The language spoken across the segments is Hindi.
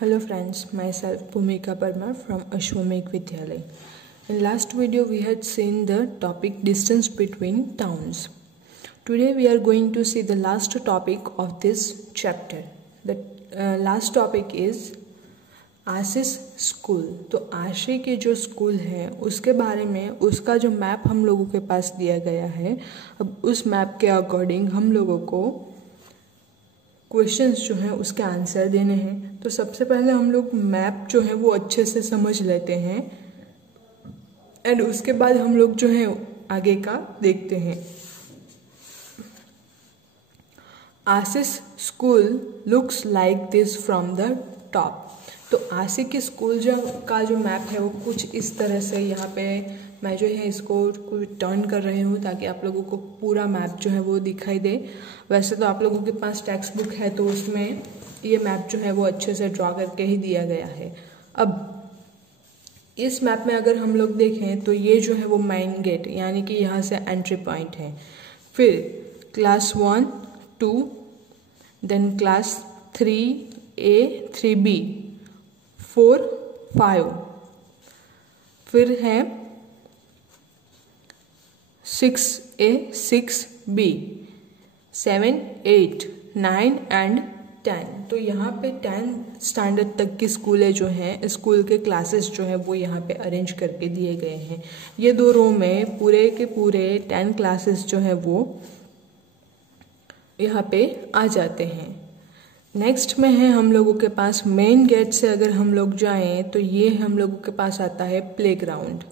Hello friends, myself Bhumika Parmar from Ashwamekh Vidyalaya. In last video we had seen the topic distance between towns. Today we are going to see the last topic of this chapter. The last topic is Ashish school. तो आशी के जो स्कूल है उसके बारे में उसका जो मैप हम लोगों के पास दिया गया है। अब उस मैप के अकॉर्डिंग हम लोगों को क्वेश्चंस जो हैं उसके आंसर देने हैं। तो सबसे पहले हम लोग मैप जो है वो अच्छे से समझ लेते हैं एंड उसके बाद हम लोग जो है आगे का देखते हैं। Ashish school looks like this from the top. तो आशी के स्कूल का जो मैप है वो कुछ इस तरह से, यहाँ पे मैं जो है इसको कुछ टर्न कर रही हूँ ताकि आप लोगों को पूरा मैप जो है वो दिखाई दे। वैसे तो आप लोगों के पास टेक्स्ट बुक है तो उसमें ये मैप जो है वो अच्छे से ड्रॉ करके ही दिया गया है। अब इस मैप में अगर हम लोग देखें तो ये जो है वो मेन गेट यानी कि यहाँ से एंट्री पॉइंट है। फिर class 1, 2, then class 3A, 3B, 4, 5, फिर है 6A, 6B, 7, 8, 9 एंड 10। तो यहाँ पे 10 स्टैंडर्ड तक की स्कूलें जो हैं, स्कूल के क्लासेस जो हैं वो यहाँ पे अरेंज करके दिए गए हैं। ये दो रो में पूरे के पूरे 10 क्लासेस जो हैं वो यहाँ पे आ जाते हैं। नेक्स्ट में है हम लोगों के पास मेन गेट से अगर हम लोग जाएं तो ये हम लोगों के पास आता है प्लेग्राउंड।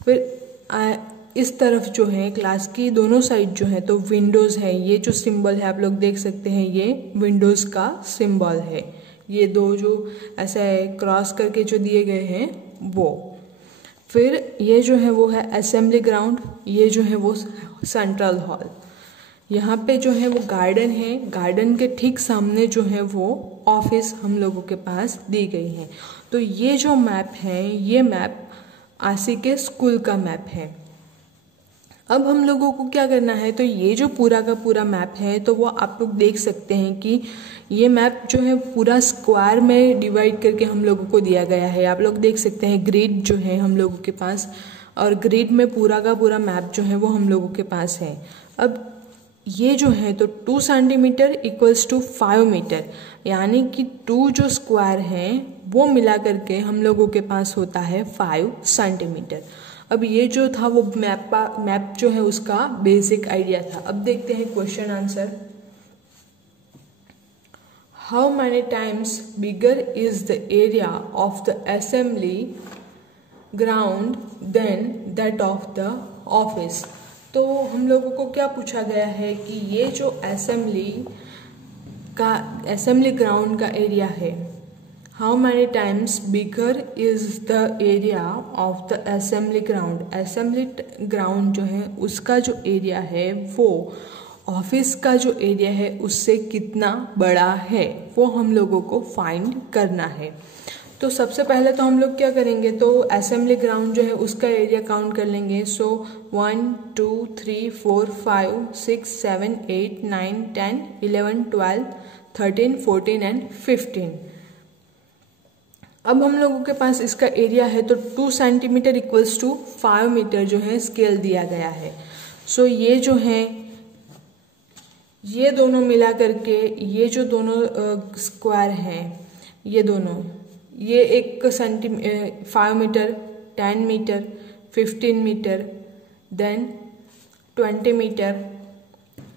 फिर इस तरफ जो है क्लास की दोनों साइड जो है तो विंडोज़ है। ये जो सिंबल है आप लोग देख सकते हैं, ये विंडोज़ का सिंबल है। ये दो जो ऐसा क्रॉस करके जो दिए गए हैं वो। फिर ये जो है वो है असेंबली ग्राउंड, ये जो है वो सेंट्रल हॉल। यहाँ पे जो है वो गार्डन है, गार्डन के ठीक सामने जो है वो ऑफिस हम लोगों के पास दी गई है। तो ये जो मैप है ये मैप आशी के स्कूल का मैप है। अब हम लोगों को क्या करना है, तो ये जो पूरा का पूरा मैप है तो वो आप लोग देख सकते हैं कि ये मैप जो है पूरा स्क्वायर में डिवाइड करके हम लोगों को दिया गया है। आप लोग देख सकते हैं ग्रिड जो है हम लोगों के पास, और ग्रिड में पूरा का पूरा मैप जो है वो हम लोगों के पास है। अब ये जो है तो 2 सेंटीमीटर इक्वल्स टू 5 मीटर, यानी कि 2 जो स्क्वायर हैं वो मिला करके हम लोगों के पास होता है 5 सेंटीमीटर। अब ये जो था वो मैप जो है उसका बेसिक आइडिया था। अब देखते हैं question answer. How many times bigger is the area of the assembly ground than that of the office. तो हम लोगों को क्या पूछा गया है कि ये जो असेंबली ग्राउंड का एरिया है, how many times bigger is the area of the assembly ground. Assembly ground जो है उसका जो एरिया है वो ऑफिस का जो एरिया है उससे कितना बड़ा है, वो हम लोगों को फाइंड करना है। तो सबसे पहले तो हम लोग क्या करेंगे, तो असेंबली ग्राउंड जो है उसका एरिया काउंट कर लेंगे। सो 1, 2, 3, 4, 5, 6, 7, 8, 9, 10, 11, 12, 13, 14 एंड 15। अब हम लोगों के पास इसका एरिया है तो 2 सेंटीमीटर इक्वल्स टू 5 मीटर जो है स्केल दिया गया है। सो ये जो है ये दोनों मिला करके ये जो दोनों स्क्वायर हैं ये दोनों, ये 5 metre, 10 metre, 15 metre, then 20 metre,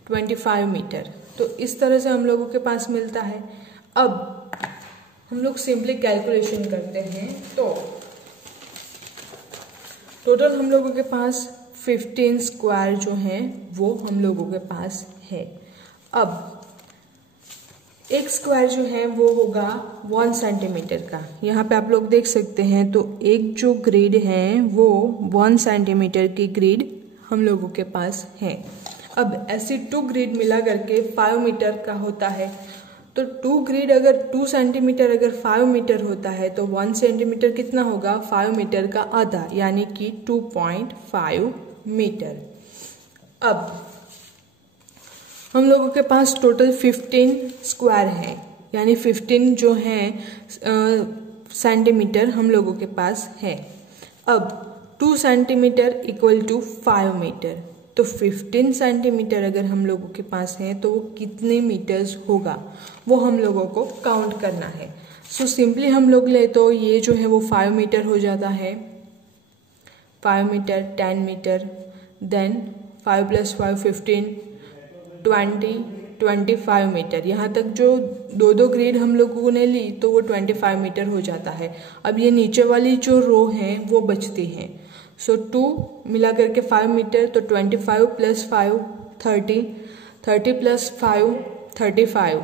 25 metre. तो इस तरह से हम लोगों के पास मिलता है। अब हम लोग सिंपली कैलकुलेशन करते हैं तो टोटल हम लोगों के पास 15 स्क्वायर जो हैं वो हम लोगों के पास है। अब एक स्क्वायर जो है वो होगा 1 सेंटीमीटर का। यहाँ पे आप लोग देख सकते हैं तो एक जो ग्रिड है वो 1 सेंटीमीटर की ग्रिड हम लोगों के पास है। अब ऐसी 2 ग्रिड मिला करके 5 मीटर का होता है। तो 2 ग्रिड अगर 2 सेंटीमीटर अगर 5 मीटर होता है तो 1 सेंटीमीटर कितना होगा, 5 मीटर का आधा यानी कि 2.5 मीटर। अब हम लोगों के पास टोटल 15 स्क्वायर है। यानी 15 जो है सेंटीमीटर हम लोगों के पास है। अब 2 सेंटीमीटर इक्वल टू 5 मीटर, तो 15 सेंटीमीटर अगर हम लोगों के पास है तो वो कितने मीटर्स होगा वो हम लोगों को काउंट करना है। सो सिंपली हम लोग ले तो ये जो है वो 5 मीटर हो जाता है, 5 मीटर 10 मीटर, देन 5 + 5 15 20 25 मीटर। यहाँ तक जो दो ग्रिड हम लोगों ने ली तो वो 25 मीटर हो जाता है। अब ये नीचे वाली जो रो है वो बचती हैं। सो 2 मिला करके 5 मीटर, तो 25 + 5 30, 30 + 5 35,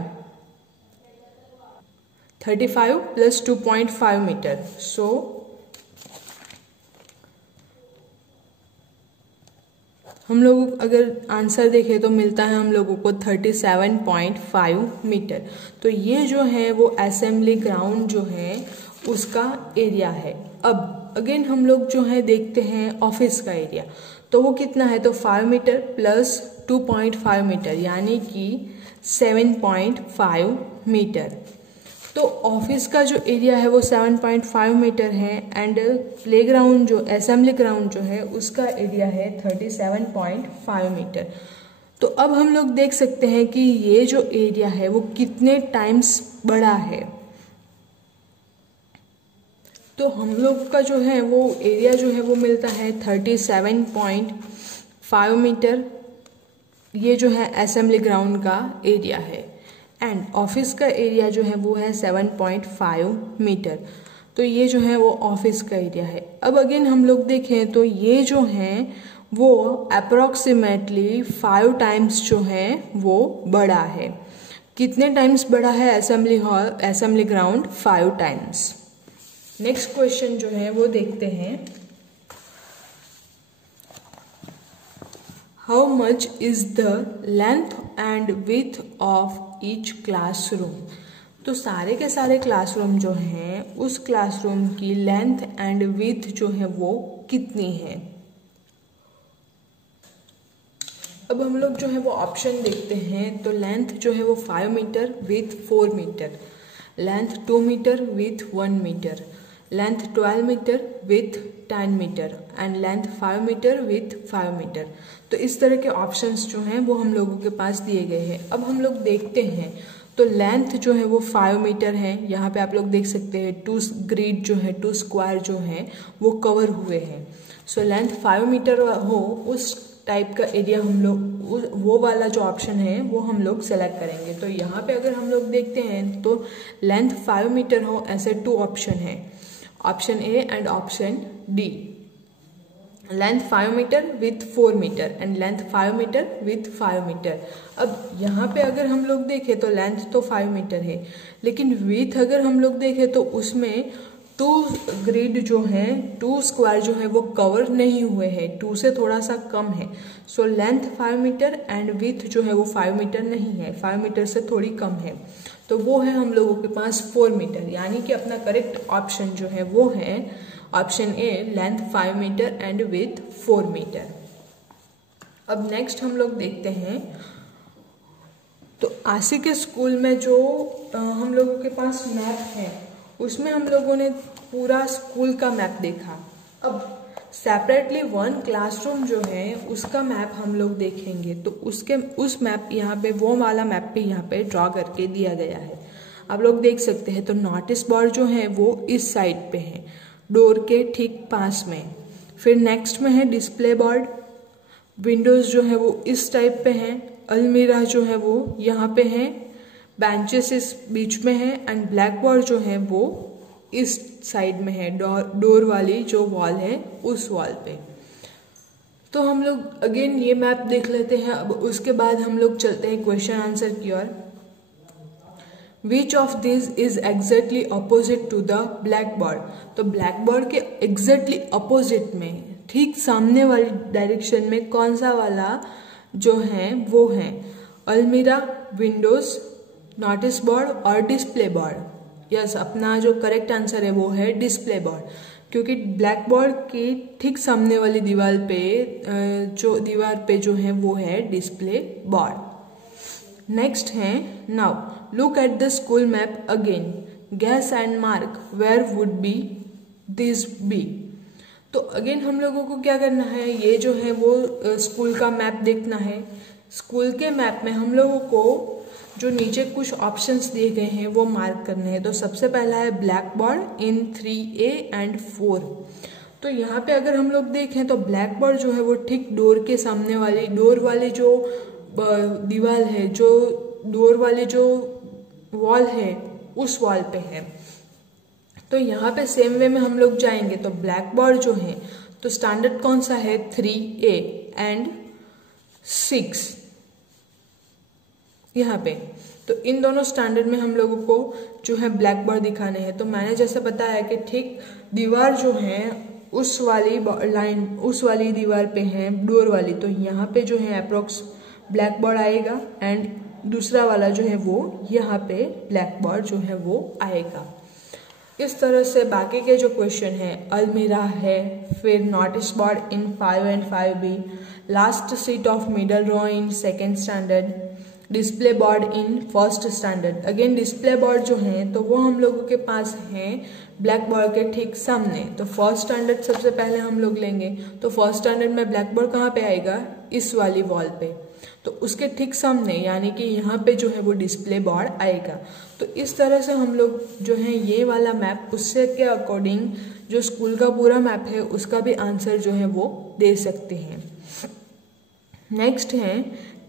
35 + 2.5 मीटर। सो हम लोग अगर आंसर देखें तो मिलता है हम लोगों को 37.5 मीटर। तो ये जो है वो असेंबली ग्राउंड जो है उसका एरिया है। अब अगेन हम लोग जो है देखते हैं ऑफिस का एरिया, तो वो कितना है, तो 5 मीटर प्लस 2.5 मीटर यानी कि 7.5 मीटर। तो ऑफिस का जो एरिया है वो 7.5 मीटर है एंड प्लेग्राउंड जो असेंबली ग्राउंड जो है उसका एरिया है 37.5 मीटर। तो अब हम लोग देख सकते हैं कि ये जो एरिया है वो कितने टाइम्स बड़ा है। तो हम लोग का जो है वो एरिया जो है वो मिलता है 37.5 मीटर। ये जो है असेंबली ग्राउंड का एरिया है एंड ऑफिस का एरिया जो है वो है 7.5 मीटर। तो ये जो है वो ऑफिस का एरिया है। अब अगेन हम लोग देखें तो ये जो है वो अप्रोक्सीमेटली 5 टाइम्स जो है वो बड़ा है। कितने टाइम्स बड़ा है assembly ground? 5 times. Next question जो है वो देखते हैं, how much is the length and width of each classroom. तो सारे के सारे क्लासरूम जो हैं उस क्लासरूम की लेंथ एंड विड्थ जो है वो कितनी है। अब हम लोग जो है वो ऑप्शन देखते हैं, तो लेंथ जो है वो 5 metre, width 4 metre, length 2 metre, width 1 metre, length 12 metre, width 10 metre and length 5 metre, width 5 metre. तो इस तरह के ऑप्शंस जो हैं वो हम लोगों के पास दिए गए हैं। अब हम लोग देखते हैं तो लेंथ जो है वो 5 मीटर है। यहाँ पे आप लोग देख सकते हैं 2 ग्रिड जो है 2 स्क्वायर जो है वो कवर हुए हैं। सो लेंथ 5 मीटर हो उस टाइप का एरिया हम लोग वो वाला जो ऑप्शन है वो हम लोग सेलेक्ट करेंगे। तो यहाँ पे अगर हम लोग देखते हैं तो लेंथ 5 मीटर हो ऐसे 2 ऑप्शन है, option A and option D. Length 5 metre width 4 metre and length 5 metre width 5 metre. अब यहाँ पे अगर हम लोग देखें तो लेंथ तो 5 मीटर है, लेकिन विथ अगर हम लोग देखें तो उसमें 2 ग्रिड जो है 2 स्क्वायर जो है वो कवर नहीं हुए हैं, 2 से थोड़ा सा कम है। So length 5 metre and width जो है वो 5 मीटर नहीं है, 5 मीटर से थोड़ी कम है। तो वो है हम लोगों के पास 4 मीटर, यानी कि अपना करेक्ट ऑप्शन जो है वो है option A, length 5 metre and width 4 metre. अब नेक्स्ट हम लोग देखते हैं, तो आसिक के स्कूल में जो हम लोगों के पास मैप है उसमें हम लोगों ने पूरा स्कूल का मैप देखा। अब सेपरेटली 1 क्लासरूम जो है उसका मैप हम लोग देखेंगे, तो उस मैप यहाँ पे वो वाला मैप पे यहाँ पे ड्रॉ करके दिया गया है, आप लोग देख सकते हैं। तो नोटिस बोर्ड जो है वो इस साइड पे है, डोर के ठीक पास में। फिर नेक्स्ट में है डिस्प्ले बोर्ड, विंडोज जो है वो इस टाइप पे है, अलमीरा जो है वो यहाँ पे है, बेंचेस इस बीच में है एंड ब्लैक बोर्ड जो है वो इस साइड में है, डोर वाली जो वॉल है उस वॉल पे। तो हम लोग अगेन ये मैप देख लेते हैं। अब उसके बाद हम लोग चलते हैं क्वेश्चन आंसर की ओर। Which of this is exactly opposite to the black board. तो ब्लैक बोर्ड के एग्जैक्टली अपोजिट में ठीक सामने वाली डायरेक्शन में कौन सा वाला जो है वो है अलमीरा, विंडोज, नोटिस बोर्ड और डिस्प्ले बोर्ड। यस, अपना जो करेक्ट आंसर है वो है डिस्प्ले बोर्ड, क्योंकि ब्लैक बोर्ड के ठीक सामने वाली दीवार पे जो है वो है डिस्प्ले बोर्ड। नेक्स्ट है now look at the school map again, guess and mark where would be this be. तो अगेन हम लोगों को क्या करना है, ये जो है वो स्कूल का मैप देखना है। स्कूल के मैप में हम लोगों को जो नीचे कुछ ऑप्शंस दिए गए हैं वो मार्क करने हैं। तो सबसे पहला है black board in 3A and 4। तो यहाँ पे अगर हम लोग देखें तो ब्लैक बोर्ड जो है वो ठीक डोर के सामने वाली, डोर वाली जो दीवार है, जो डोर वाली जो वॉल है उस वॉल पे है। तो यहाँ पे सेम वे में हम लोग जाएंगे तो ब्लैक बोर्ड जो है तो स्टैंडर्ड कौन सा है 3A एंड 6 यहाँ पे। तो इन दोनों स्टैंडर्ड में हम लोगों को जो है ब्लैक बोर्ड दिखाने हैं। तो मैंने जैसे बताया कि ठीक दीवार जो है उस वाली लाइन, उस वाली दीवार पे है डोर वाली, तो यहाँ पे जो है अप्रोक्स ब्लैक बोर्ड आएगा एंड दूसरा वाला जो है वो यहाँ पे ब्लैक बोर्ड जो है वो आएगा। इस तरह से बाकी के जो क्वेश्चन है, अलमीरा है, फिर notice board in 5 and 5B, last seat of middle row in second standard, display board in first standard. Again display board जो है तो वो हम लोगों के पास है ब्लैक बोर्ड के ठीक सामने। तो फर्स्ट स्टैंडर्ड सबसे पहले हम लोग लेंगे। तो फर्स्ट स्टैंडर्ड में ब्लैक बोर्ड कहाँ पे आएगा, इस वाली वॉल पे। तो उसके ठीक सामने यानी कि यहाँ पे जो है वो डिस्प्ले बोर्ड आएगा। तो इस तरह से हम लोग जो है ये वाला मैप उससे के अकॉर्डिंग जो स्कूल का पूरा मैप है उसका भी आंसर जो है वो दे सकते हैं। नेक्स्ट है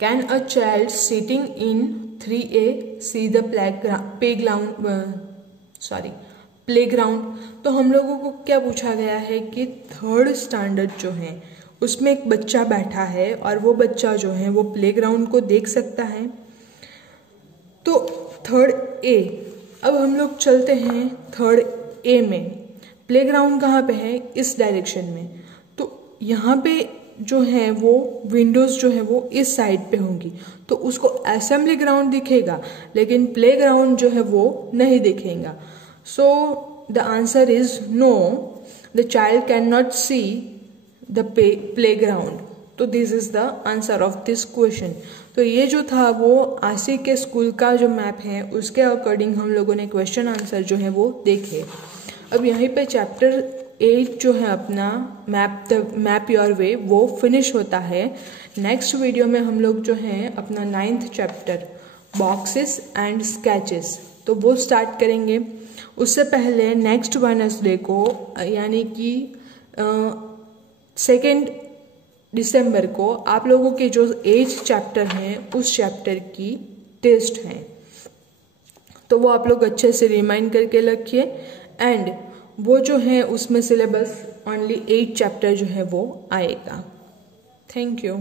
can a child sitting in 3A C the playground. तो हम लोगों को क्या पूछा गया है कि थर्ड स्टैंडर्ड जो है उसमें एक बच्चा बैठा है और वो बच्चा जो है वो प्लेग्राउंड को देख सकता है। तो थर्ड ए, अब हम लोग चलते हैं थर्ड ए में। प्लेग्राउंड कहाँ पे है, इस डायरेक्शन में। तो यहाँ पे जो है वो विंडोज जो है वो इस साइड पे होंगी, तो उसको असेंबली ग्राउंड दिखेगा लेकिन प्लेग्राउंड जो है वो नहीं दिखेगा। So the answer is no, the child can not see the playground. तो this is the answer of this question. तो ये जो था वो आसिक के स्कूल का जो मैप है उसके अकॉर्डिंग हम लोगों ने क्वेश्चन आंसर जो है वो देखे। अब यहीं पे चैप्टर 8 जो है अपना मैप योर वे वो फिनिश होता है। नेक्स्ट वीडियो में हम लोग जो है अपना 9th chapter boxes and sketches तो वो स्टार्ट करेंगे। उससे पहले नेक्स्ट वेडनेसडे को यानी कि 2 दिसंबर को आप लोगों के जो 8th चैप्टर हैं उस चैप्टर की टेस्ट है, तो वो आप लोग अच्छे से रिमाइंड करके रखिए। एंड वो जो है उसमें सिलेबस ओनली 8 चैप्टर जो है वो आएगा। Thank you.